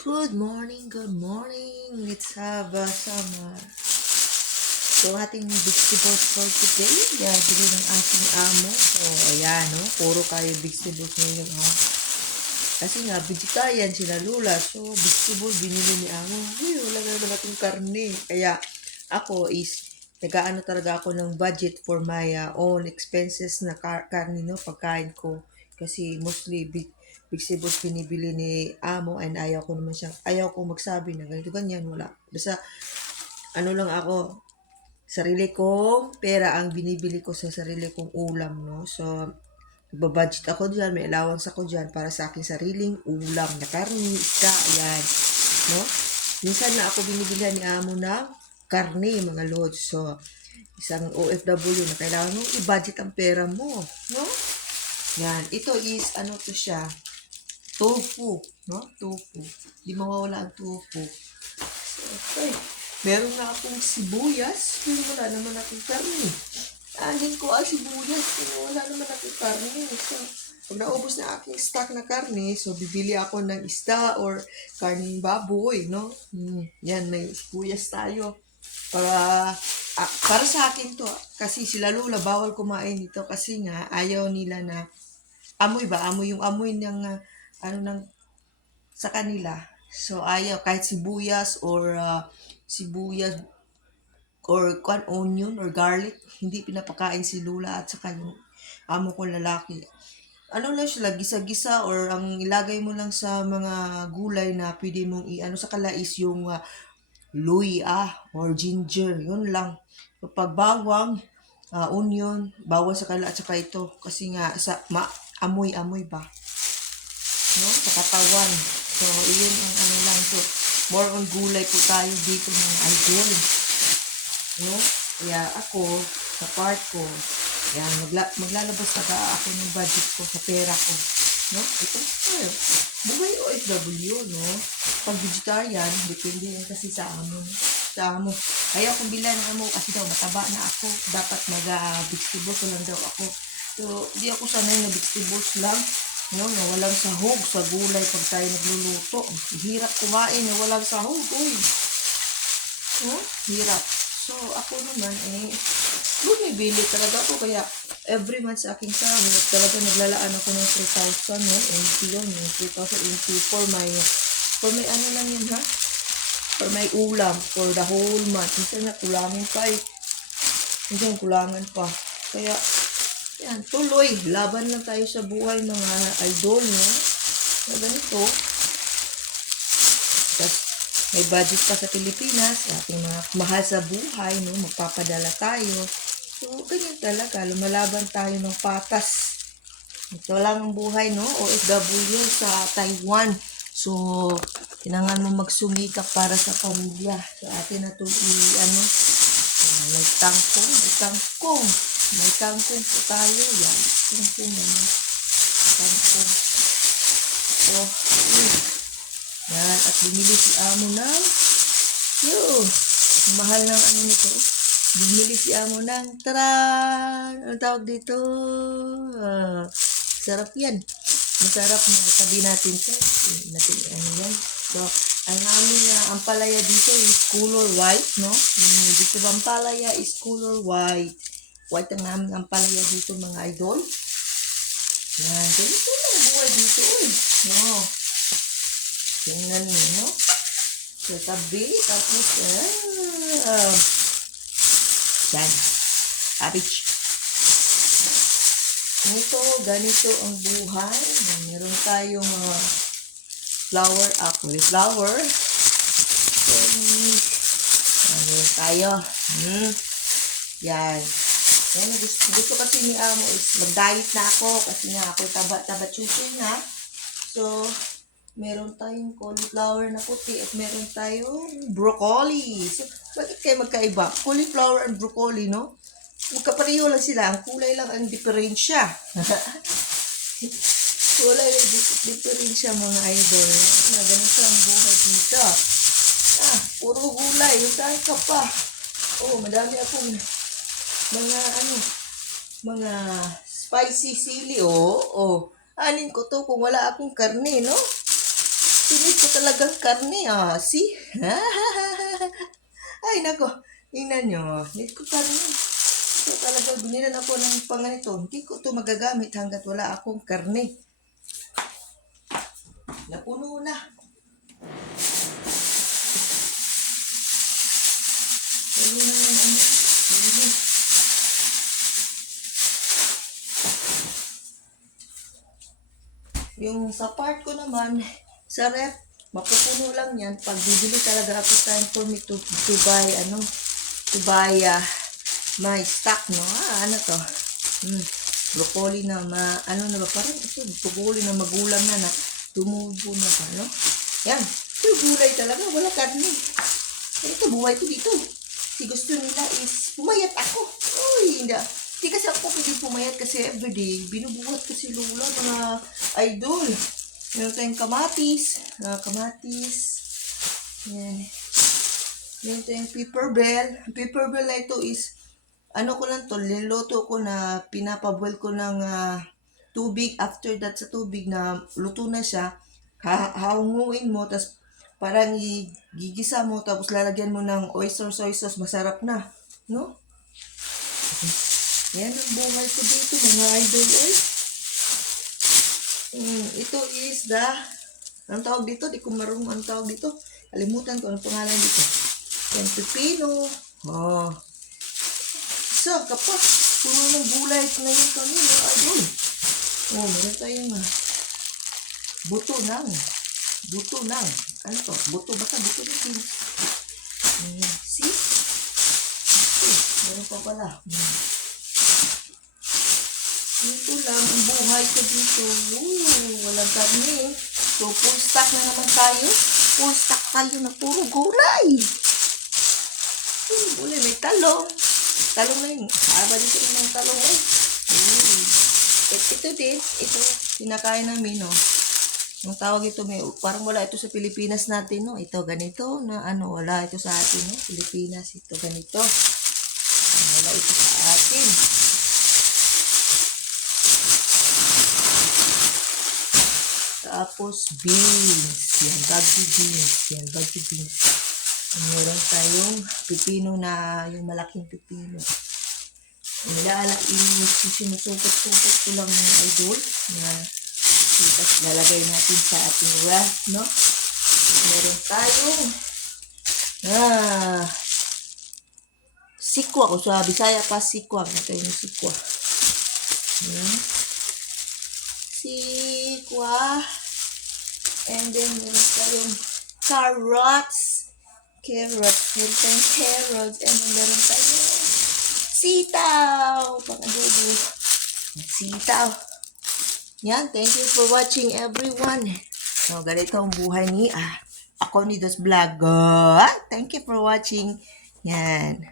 Good morning, good morning. Let's have some so ating vegetables for today. Bili ng aking amo. So, ayan, no? Puro kayo vegetables ngayon, ha? Kasi nga, vegetarian sila Lula. So, vegetable binili ni amo. Uy, wala na naman akong karne. Kaya, ako is, nag-aano talaga ako ng budget for my own expenses na karne, no? Pagkain ko. Kasi mostly, vegetables binibili ni amo and ayaw ko magsabi na ganito ganyan, wala. Basta, ano lang ako, sarili kong pera ang binibili ko sa sarili kong ulam, no? So, nagbabudget ako dyan, may allowance ako dyan para sa aking sariling ulam na karni, isda, yan, no? Minsan na ako binibilihan ni amo ng karni, mga lods. So, isang OFW na kailangan mong i-budget ang pera mo, no? Yan, ito is, ano to siya, tofu, no? Tofu. Di mawawala ang tofu. So, okay. Meron nga akong sibuyas, pero wala naman akong karne. Anin ko ang sibuyas, pero wala naman akong karne. So, pag naubos na aking stock na karne, so bibili ako ng isda or karning baboy, no? Yan, may sibuyas tayo. Para sa akin to, kasi sila Lola, bawal kumain ito kasi nga ayaw nila na amoy ba? Amoy yung amoy ng ano ng sa kanila. So ayaw kahit sibuyas or onion or garlic, hindi pinapakain si Lula at saka yung amo ko lalaki. Ano lang sila, gisa-gisa or ang ilagay mo lang sa mga gulay na pwede mong i-ano sa kalais yung luya or ginger, yun lang. Kapag bawang, onion, bawang sa kala at saka ito kasi nga amoy-amoy ba, no? Sa katawan. So, iyon ang ano lang. So, more on gulay po tayo dito mga idol. No? Kaya ako, sa part ko, yan, maglalabas na ako ng budget ko sa pera ko. No? Ito, buhay OFW, no? Pag vegetarian, depende yan kasi sa amo. Kaya kung bilan ng amo, kasi daw mataba na ako, dapat mag-vegetables lang daw ako. So, di ako sanay na vegetables lang. No, na walang sahog sa gulay pag tayo nagluluto. Hirap kumain na walang sahog, uy. No? Hirap. So, ako naman, bumibili talaga ako. Kaya, every month sa aking sahod, talaga naglalaan ako ng 3,000, no? NT yun, 3,000 NT for my ano lang yun, ha? For my ulam, for the whole month. Minsan na kulangin pa eh. Minsan kulangan pa. Kaya, yan, tuloy. Laban lang tayo sa buhay, mga idol, no? Na ganito. Tapos, may budget pa sa Pilipinas. Ating mga mahal sa buhay, no? Magpapadala tayo. So, ganyan talaga. Lumalaban tayo ng patas. Ito lang ang buhay, no? OFW sa Taiwan. So, kailangan mo magsumikap para sa pamilya. So, atin na ito may kangkong. May kangkong po tayo. Yan. Kangkong yan. Kangkong. So, yan. At bumili si amo ng mahal ng ano nito. Bumili si amo ng taran. Ano tawag dito? Sarap yan. Masarap na. Sabi natin ito. Natin ano yan. So, ang aming ampalaya dito is color white, no? Dito ba ampalaya is color white. White ang aming ampalaya dito, mga idol. Yan. Ganito lang buhay dito, no? Tingnan nyo, no? So, tabi. Tapos, yan. Abich. Ganito ang buhay. Meron tayong mga cauliflower. So, meron tayo. Yan. Yan, gusto kasi ni amo is mag-diet na ako kasi nga ako taba chuchoy na. So, meron tayong cauliflower na puti at meron tayong broccoli. So, bakit kayo magkaiba? Cauliflower and broccoli, no? Magkapareho lang sila. Ang kulay lang ang diferensya. Kulay lang diferensya, mga idol. Ganito ang buhay dito. Puro gulay. Saan ka pa? Madami akong mga spicy sili. Anin ko to kung wala akong karne, no? Tinis ko talagang karne, ah. See? Ay, nako. Tingnan nyo. Need ko karne. Ito talaga, binilan ako ng panganito. Hindi ko ito magagamit hanggat wala akong karne. Napuno na. Puno na ng ano. Bili. Yung sa part ko naman, sa ref, mapupuno lang yan pag bibili talaga ako time for me to buy, my stock, no? Ano to? Broccoli na ano na ba, parang ito, broccoli na magulang na tumubo na ba, no? Yan, ito gulay talaga, wala karne. Ito, buhay ko dito. Si gusto nila is, pumayat ako. Uy, hindi kasi ako pwede pumayat kasi everyday, binubuhat ko si Lola, mga idol. Meron tayong kamatis. Yan. Meron tayong pepper bell. Pepper bell na ito is, ano ko lang to, niluto ko na pinapaboil ko ng tubig. After that sa tubig na luto na siya, haunguin mo, tapos parang gigisa mo, tapos lalagyan mo ng oyster soy sauce, masarap na. No? Yan ang buhay ko dito, mga idol. Ito is ang tawag dito, di ko marunong ang tawag dito. Kalimutan ko ang pangalan dito. Yan, pepino. Oh. So, kapag puno ng gulay na yun kami, mga idol. Oh, meron tayong buto ng, ano to? Buto ng beans. See? Meron pa pala. Ito lang ang buhay ko dito. Walang karne. So, full stock na naman tayo. Full stock tayo na puro gulay. Gulay, may talong. Talong na yun. Haba dito yung talong. Ito din. Ito, pinakain namin, no. Ang tawag ito, parang wala ito sa Pilipinas natin, no. Ito, ganito, na wala ito sa atin, no. Pilipinas, ito, ganito. Wala ito sa atin. Tapos, beans. Yan, baggy beans. Meron tayong pipino na, yung malaking pipino. Sinusupot-supot ko lang ng idol na tapos lalagay natin sa ating wrap, no? Meron tayong sikwa ko sa Bisaya pa, sikwa. Ito yung sikwa. Sikwa. And then, meron tayong carrots. Meron tayong carrots. And then, meron tayong sitaw. Pang-adobo. Sitaw. Yan, thank you for watching, everyone. So, ganito ang buhay ni Ako ni Dos Vlog. Thank you for watching. Yan.